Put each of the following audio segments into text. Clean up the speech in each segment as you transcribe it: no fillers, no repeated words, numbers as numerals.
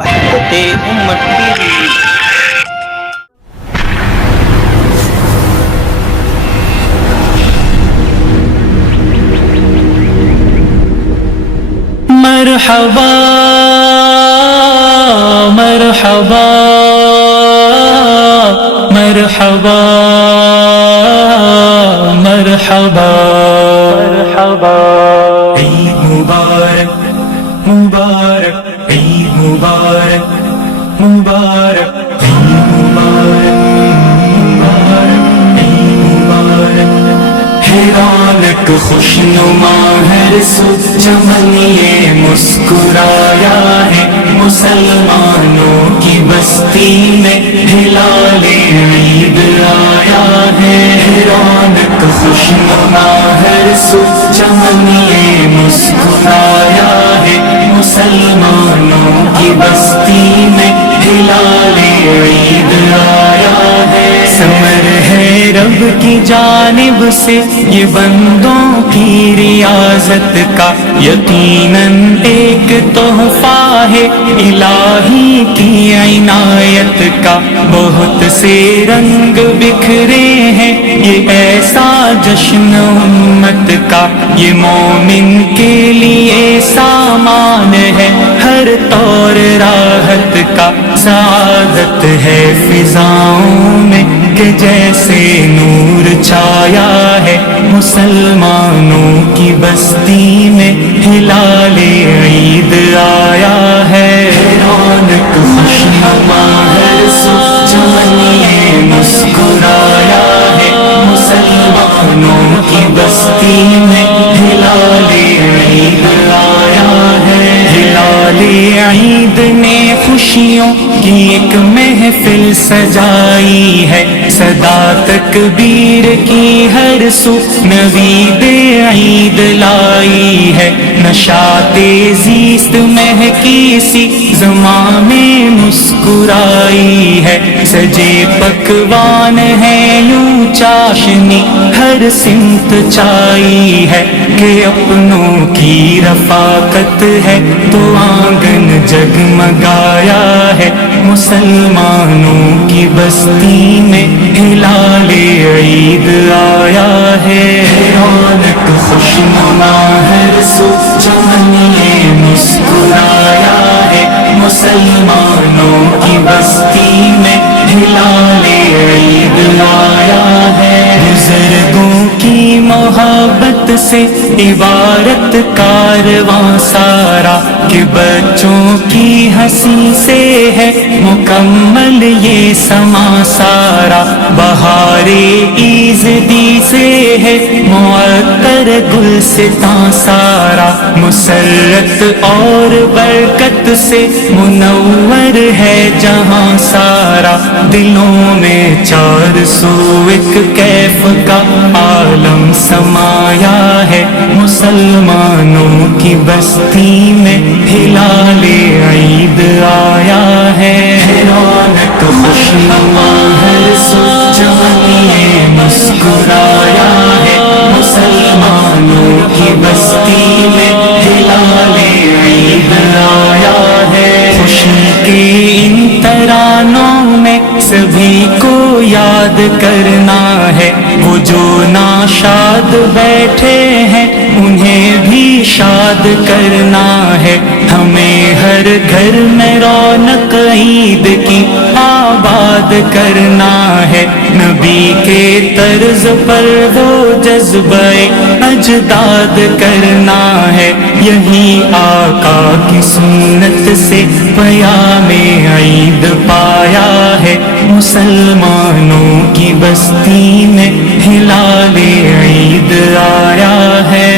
وحدت امت TV۔ مرحبا مرحبا مرحبا مرحبا مرحبا عید مبارک مبارک عید مبارک مبارک عید مبارک مبارک عید مبارک ہے رونق خوشنما ہر سو چمن یہ مسکرایا ہے مسلمانوں کی بستی میں ہلال عید آیا ہے رونق خوشنما ہر سو چمن یہ مسکرایا ہے مسلمانوں کی بستی میں ہلال عید آیا ہے ثمر ہے رب کی جانب سے یہ بندوں کی ریاضت کا یقیناً ایک تحفہ ہے الہی کی عنایت کا بہت سے رنگ بکھرے ہیں یہ ایسا جشن امت کا یہ مومن کے لیے سامان ہے ہر طور راحت کا سعادت ہے فضاؤں میں کہ جیسے نور چھایا ہے مسلمانوں کی بستی میں ہلال عید آیا ہے رونق خوشنما ہر سو چمن یہ مسکرایا ہے مسلمانوں کی بستی میں ہلال عید آیا ہے ہلال عید نے خوشیوں کی ایک محفل سجائی ہے صدا تکبیر کی ہر سو نوید عید لائی ہے نشاط زیست مہکی سی زماں میں مسکرائی ہے سجے پکوان ہے یوں چاشنی ہر سمت چھائی ہے کہ اپنوں کی رفاقت ہے تو آنگن جگمگایا ہے مسلمانوں کی بستی میں ہلال عید آیا ہے رونق خوشنما ہر سو چمن یہ مسکرایا ہے مسلمانوں کی بستی میں ہلال عید آیا ہے بزرگوں کی محبت سے عبارت کارواں سارا کہ بچوں کی ہنسی سے ہے مکمل یہ سما سارا بہار ایزدی سے ہے معطر گلستاں سارا مسرت اور برکت سے منور ہے جہاں سارا دلوں میں 401 کیف کا عالم سمایا ہے مسلمانوں کی بستی میں ہلال عید آیا ہے رونق خوشنما ہر سو چمن یہ مسکرایا ہے مسلمانوں کی بستی میں ہلال عید آیا ہے خوشی کے ان ترانوں میں سبھی کو یاد کرنا ہے وہ جو ناشاد بیٹھے ہیں انہیں بھی شاد کرنا ہے ہمیں ہر گھر میں رونق عید کی آباد کرنا ہے نبی کے طرز پر وہ جذبہ اجداد کرنا ہے یہی آقا کی سنت سے پیام عید پایا ہے مسلمانوں کی بستی میں ہلال عید آیا ہے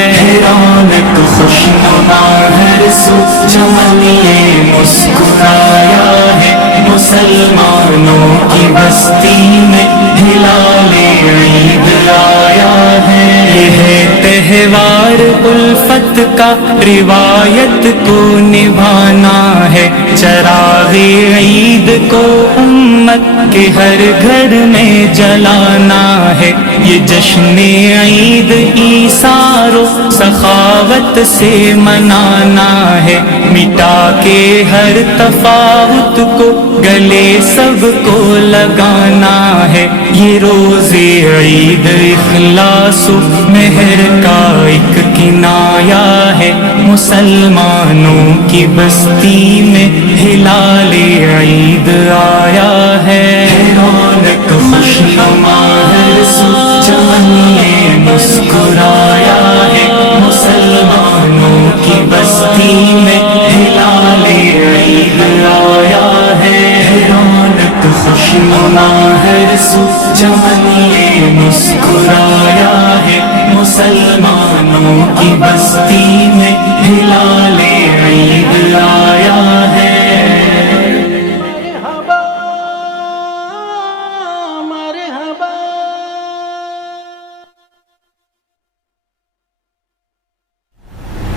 رونق خوشنما ہر سو چمن یہ مسکرایا ہے مسلمانوں کی بستی میں ہلال عید آیا ہے یہ ہے تہوار الفت کا روایت کو نبھانا ہے چراغ عید کو امت کے ہر گھر میں جلانا ہے یہ جشن عید ایثار و سخاوت سے منانا ہے، مٹا کے ہر تفاوت کو گلے سب کو لگانا ہے۔ یہ روز عید اخلاص و مہر کا ایک کنایا ہے، مسلمانوں کی بستی میں ہلال عید آیا ہے۔ رونق خوش ہمارا جہاں مسکرایا